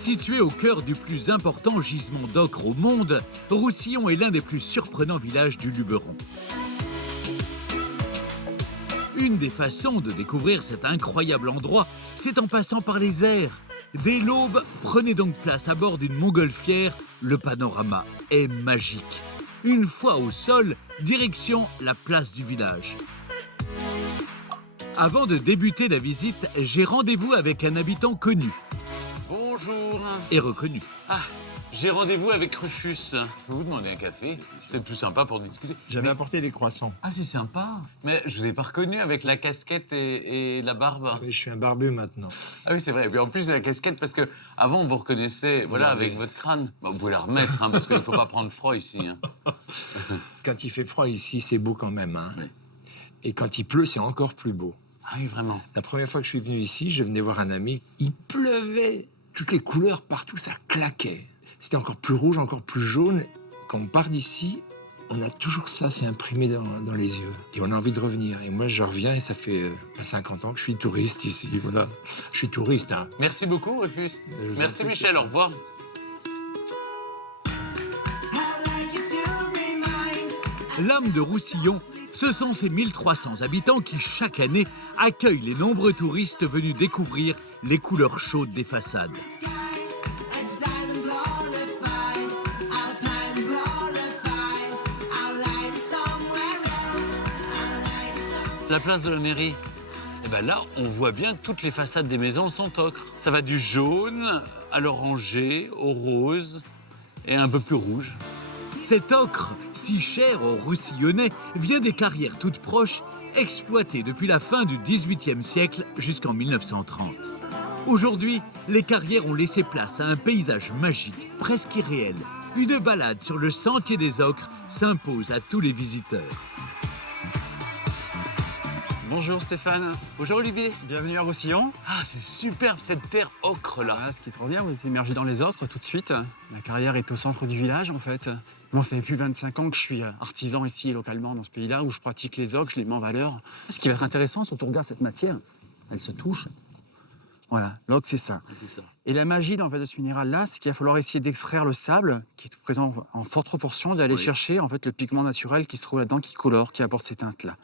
Situé au cœur du plus important gisement d'ocre au monde, Roussillon est l'un des plus surprenants villages du Luberon. Une des façons de découvrir cet incroyable endroit, c'est en passant par les airs. Dès l'aube, prenez donc place à bord d'une montgolfière. Le panorama est magique. Une fois au sol, direction la place du village. Avant de débuter la visite, j'ai rendez-vous avec un habitant connu Bonjour. et reconnu. Ah, j'ai rendez-vous avec Rufus. Je peux vous demander un café? C'est plus sympa pour discuter. J'avais apporté des croissants. Ah, c'est sympa. Mais je vous ai pas reconnu avec la casquette et la barbe. Mais je suis un barbu maintenant. Ah oui, c'est vrai. Et puis en plus, la casquette, parce que avant on vous reconnaissait, voilà, avec votre crâne. Bon, vous pouvez la remettre, hein, parce qu'il ne faut pas prendre froid ici. Hein. Quand il fait froid ici, c'est beau quand même. Hein. Oui. Et quand il pleut, c'est encore plus beau. Ah oui, vraiment. La première fois que je suis venu ici, je venais voir un ami. Il pleuvait. Toutes les couleurs partout, ça claquait. C'était encore plus rouge, encore plus jaune. Quand on part d'ici, on a toujours ça, c'est imprimé dans les yeux. Et on a envie de revenir. Et moi, je reviens et ça fait 50 ans que je suis touriste ici. Voilà. Je suis touriste. Hein. Merci beaucoup, Rufus. Merci, Michel. Au revoir. L'âme de Roussillon, ce sont ces 1300 habitants qui, chaque année, accueillent les nombreux touristes venus découvrir les couleurs chaudes des façades. La place de la mairie. Et ben là, on voit bien que toutes les façades des maisons sont ocre. Ça va du jaune à l'orangé, au rose et un peu plus rouge. Cet ocre, si cher aux Roussillonnais, vient des carrières toutes proches, exploitées depuis la fin du XVIIIe siècle jusqu'en 1930. Aujourd'hui, les carrières ont laissé place à un paysage magique, presque irréel. Une balade sur le sentier des ocres s'impose à tous les visiteurs. Bonjour Stéphane. Bonjour Olivier. Bienvenue à Roussillon. Ah, c'est superbe cette terre ocre là. Voilà, ce qui est trop bien, vous êtes immergé dans les ocres tout de suite. La carrière est au centre du village en fait. Moi, ça fait plus de 25 ans que je suis artisan ici localement dans ce pays-là où je pratique les ocres, je les mets en valeur. Ce qui va être intéressant, surtout regarde cette matière, elle se touche. Voilà, l'ocre c'est ça. C'est ça. Et la magie dans le fait de ce minéral-là, c'est qu'il va falloir essayer d'extraire le sable qui est présent en forte proportion, d'aller Oui. chercher en fait le pigment naturel qui se trouve là-dedans, qui colore, qui apporte ces teintes-là.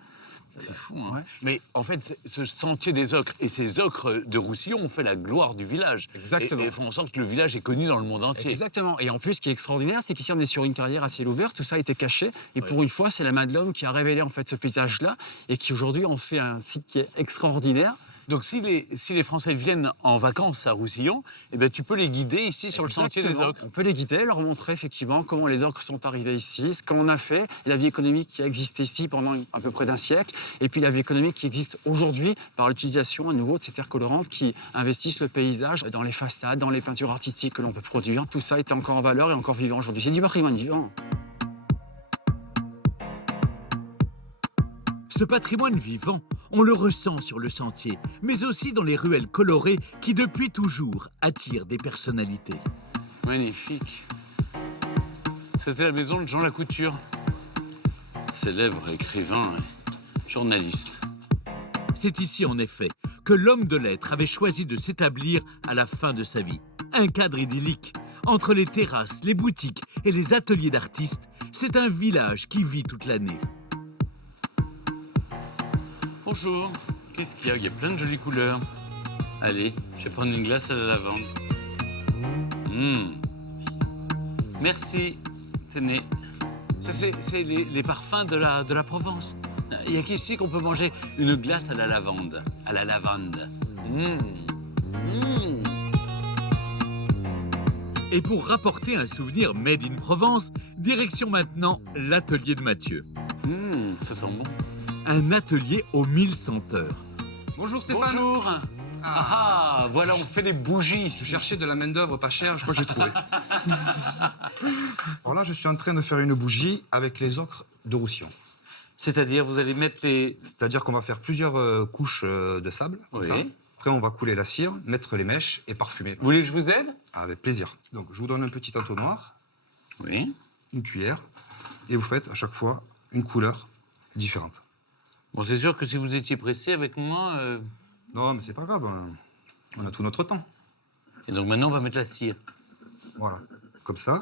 C'est fou, hein. Ouais. Mais en fait, ce sentier des ocres et ces ocres de Roussillon ont fait la gloire du village. Exactement. Et font en sorte que le village est connu dans le monde entier. Exactement. Et en plus, ce qui est extraordinaire, c'est qu'ici, on est sur une carrière à ciel ouvert. Tout ça a été caché. Et pour une fois, c'est la main de l'homme qui a révélé en fait ce paysage-là et qui aujourd'hui en fait un site qui est extraordinaire. Donc si les Français viennent en vacances à Roussillon, eh ben, tu peux les guider ici sur le sentier des Exactement. ocres. On peut les guider, leur montrer effectivement comment les ocres sont arrivés ici, ce qu'on a fait, la vie économique qui a existé ici pendant à peu près d'un siècle, et puis la vie économique qui existe aujourd'hui par l'utilisation à nouveau de ces terres colorantes qui investissent le paysage dans les façades, dans les peintures artistiques que l'on peut produire. Tout ça est encore en valeur et encore vivant aujourd'hui. C'est du patrimoine vivant. Ce patrimoine vivant, on le ressent sur le sentier, mais aussi dans les ruelles colorées qui, depuis toujours, attirent des personnalités. Magnifique. C'était la maison de Jean Lacouture, célèbre écrivain et journaliste. C'est ici, en effet, que l'homme de lettres avait choisi de s'établir à la fin de sa vie. Un cadre idyllique. Entre les terrasses, les boutiques et les ateliers d'artistes, c'est un village qui vit toute l'année. Bonjour. Qu'est-ce qu'il y a? Il y a plein de jolies couleurs. Allez, je vais prendre une glace à la lavande. Merci. Tenez. Ça, c'est les parfums de la Provence. Il n'y a qu'ici qu'on peut manger une glace à la lavande. À la lavande. Et pour rapporter un souvenir made in Provence, direction maintenant l'atelier de Mathieu. Ça sent bon. Un atelier aux 1000 senteurs. Bonjour Stéphane. Bonjour. Ah, voilà, on fait des bougies Je ici. cherchais de la main-d'œuvre pas chère, je crois que j'ai trouvé. Alors là, je suis en train de faire une bougie avec les ocres de Roussillon. C'est-à-dire, vous allez mettre les... C'est-à-dire qu'on va faire plusieurs couches de sable. Comme Oui. ça. Après, on va couler la cire, mettre les mèches et parfumer. Vous voulez que je vous aide? Avec plaisir. Donc, je vous donne un petit entonnoir, Oui. une cuillère, et vous faites à chaque fois une couleur différente. Bon, c'est sûr que si vous étiez pressé avec moi... Non, mais c'est pas grave, hein. On a tout notre temps. Et donc maintenant, on va mettre la cire. Voilà, comme ça.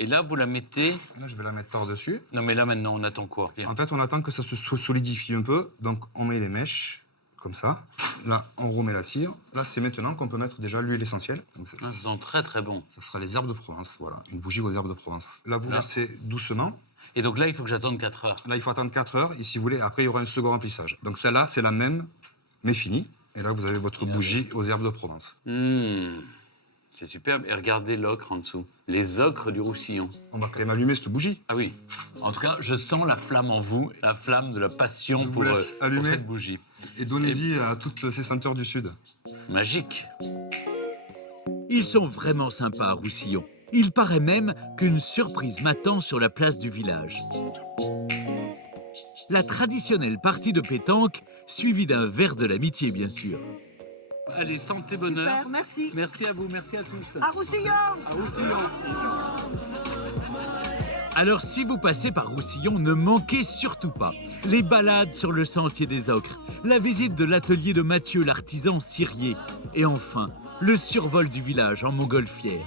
Et là, vous la mettez... Là, je vais la mettre par-dessus. Non, mais là, maintenant, on attend quoi? Bien. En fait, on attend que ça se solidifie un peu. Donc, on met les mèches, comme ça. Là, on remet la cire. Là, c'est maintenant qu'on peut mettre déjà l'huile essentielle. Donc, Ah, ça sent très, très bon. ça sera les herbes de Provence, voilà. Une bougie aux herbes de Provence. Là, vous Là. versez doucement. Et donc là, il faut que j'attende 4 heures. Là, il faut attendre 4 heures. Et si vous voulez, après, il y aura un second remplissage. Donc, celle-là, c'est la même, mais finie. Et là, vous avez votre bougie aux herbes de Provence. C'est superbe. Et regardez l'ocre en dessous. Les ocres du Roussillon. On va quand même allumer cette bougie. Ah oui. En tout cas, je sens la flamme en vous, la flamme de la passion Je vous pour laisse allumer. cette bougie. Et donner vie à toutes ces senteurs du Sud. Magique. Ils sont vraiment sympas à Roussillon. Il paraît même qu'une surprise m'attend sur la place du village. La traditionnelle partie de pétanque, suivie d'un verre de l'amitié, bien sûr. Allez, santé, bonheur. Super, merci. Merci à vous, merci à tous. À Roussillon! À Roussillon. Alors si vous passez par Roussillon, ne manquez surtout pas les balades sur le sentier des Ocres, la visite de l'atelier de Mathieu l'artisan cirier et enfin le survol du village en montgolfière.